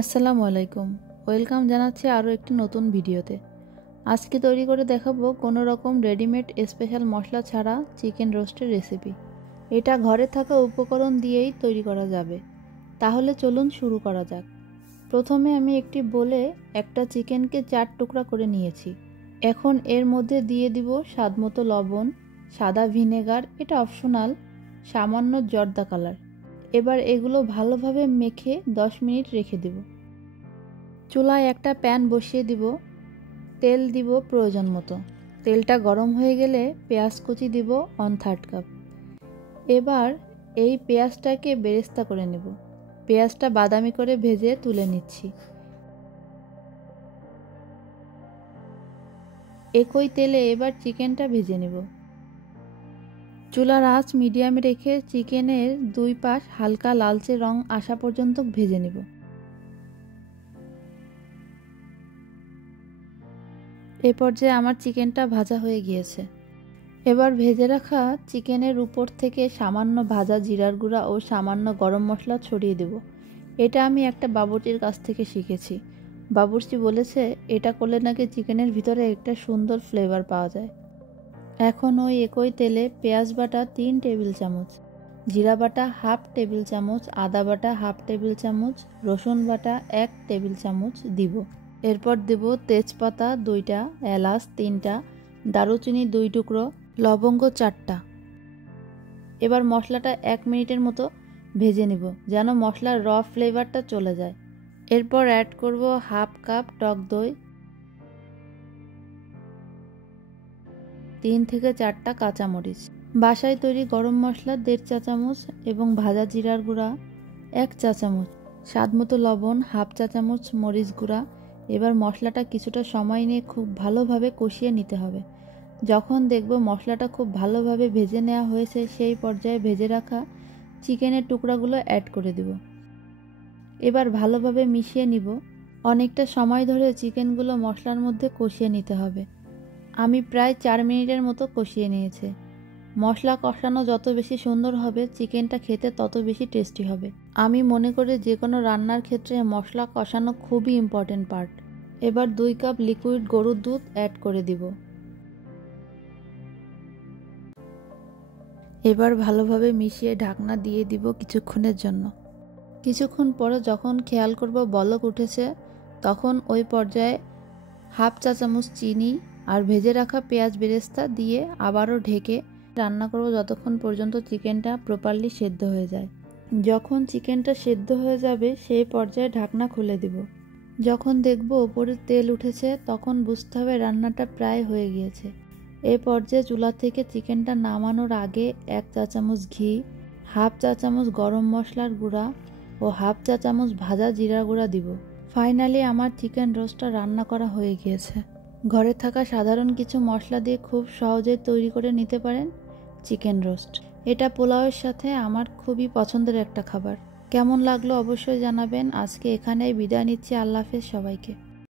আসসালামু আলাইকুম। ওয়েলকাম জানাচ্ছি আরও একটি নতুন ভিডিওতে। আজকে তৈরি করে দেখাবো কোনো রকম রেডিমেড স্পেশাল মশলা ছাড়া চিকেন রোস্টের রেসিপি। এটা ঘরে থাকা উপকরণ দিয়েই তৈরি করা যাবে। তাহলে চলুন শুরু করা যাক। প্রথমে আমি একটি বোলে একটা চিকেনকে 4 টুকরা করে নিয়েছি। এখন এর মধ্যে দিয়ে দিব স্বাদমতো লবণ, সাদা ভিনেগার, এটা অপশনাল, সামান্য জর্দা কালার। এবার এগুলো ভালোভাবে মেখে 10 মিনিট রেখে দেব। চুলায় একটা প্যান বসিয়ে দিব, তেল দিব প্রয়োজন মতো। তেলটা গরম হয়ে গেলে পেঁয়াজ কুচি দিব 1/3 কাপ। এবার এই পেঁয়াজটাকে বেরেস্তা করে নেব। পেঁয়াজটা বাদামি করে ভেজে তুলে নিচ্ছি। একই তেলে এবার চিকেনটা ভেজে নেব। চুলার আঁচ মিডিয়ামে রেখে চিকেনের 2 পাশ হালকা লালচে রং আসা পর্যন্ত ভেজে নেব। এ পর্যায়ে আমার চিকেনটা ভাজা হয়ে গিয়েছে। এবার ভেজে রাখা চিকেনের উপর থেকে সামান্য ভাজা জিরার গুঁড়া ও সামান্য গরম মশলা ছড়িয়ে দেব। এটা আমি একটা বাবুর্চির কাছ থেকে শিখেছি। বাবুর্চি বলেছে এটা করলে নাকি চিকেনের ভিতরে একটা সুন্দর ফ্লেভার পাওয়া যায়। এখন ওই একই তেলে পেঁয়াজ বাটা 3 টেবিল চামচ, জিরা বাটা 1/2 টেবিল চামচ, আদা বাটা 1/2 টেবিল চামচ, রসুন বাটা 1 টেবিল চামচ দিব। এরপর দেব তেজপাতা 2টা, এলাচ 3টা, দারুচিনি 2 টুকরো, লবঙ্গ 4টা। এবার মশলাটা 1 মিনিটের মতো ভেজে নিব যেন মশলার র ফ্লেভারটা চলে যায়। এরপর অ্যাড করব 1/2 কাপ টক দই, 3 থেকে 4টা কাঁচামরিচ, বাসায় তৈরি গরম মশলা 1.5 চা চামচ এবং ভাজা জিরার গুঁড়া 1 চা চামচ, স্বাদমতো লবণ 1/2 চা চামচ, মরিচ গুঁড়া। এবার মশলাটা কিছুটা সময় নিয়ে খুব ভালোভাবে কষিয়ে নিতে হবে। যখন দেখব মশলাটা খুব ভালোভাবে ভেজে নেওয়া হয়েছে, সেই পর্যায়ে ভেজে রাখা চিকেনের টুকরাগুলো অ্যাড করে দেব। এবার ভালোভাবে মিশিয়ে নিব। অনেকটা সময় ধরে চিকেনগুলো মশলার মধ্যে কষিয়ে নিতে হবে। আমি প্রায় 4 মিনিটের মতো কষিয়ে নিয়েছি। মশলা কষানো যত বেশি সুন্দর হবে, চিকেনটা খেতে তত বেশি টেস্টি হবে। আমি মনে করি যে কোনো রান্নার ক্ষেত্রে মশলা কষানো খুবই ইম্পর্টেন্ট পার্ট। এবার 2 কাপ লিকুইড গরুর দুধ অ্যাড করে দিব। এবার ভালোভাবে মিশিয়ে ঢাকনা দিয়ে দিব কিছুক্ষণের জন্য। কিছুক্ষণ পরে যখন খেয়াল করব বলক উঠেছে, তখন ওই পর্যায়ে 1/2 চা চামচ চিনি আর ভেজে রাখা পেঁয়াজ বেরেস্তা দিয়ে আবারও ঢেকে রান্না করব যতক্ষণ পর্যন্ত চিকেনটা প্রপারলি সেদ্ধ হয়ে যায়। যখন চিকেনটা সেদ্ধ হয়ে যাবে, সেই পর্যায়ে ঢাকনা খুলে দিব। যখন দেখব উপরে তেল উঠেছে, তখন বুঝতে হবে রান্নাটা প্রায় হয়ে গিয়েছে। এই পর্যায়ে চুলা থেকে চিকেনটা নামানোর আগে 1 চা চামচ ঘি, 1/2 চা চামচ গরম মশলার গুঁড়া ও 1/2 চা চামচ ভাজা জিরা গুঁড়া দিব। ফাইনালি আমার চিকেন রোস্টটা রান্না করা হয়ে গিয়েছে। ঘরে থাকা সাধারণ কিছু মশলা দিয়ে খুব সহজেই তৈরি করে নিতে পারেন চিকেন রোস্ট। এটা পোলাওয়ের সাথে আমার খুবই পছন্দের একটা খাবার। কেমন লাগলো অবশ্যই জানাবেন। আজকে এখানেই বিদায় নিচ্ছি। আল্লাহ হাফেজ সবাইকে।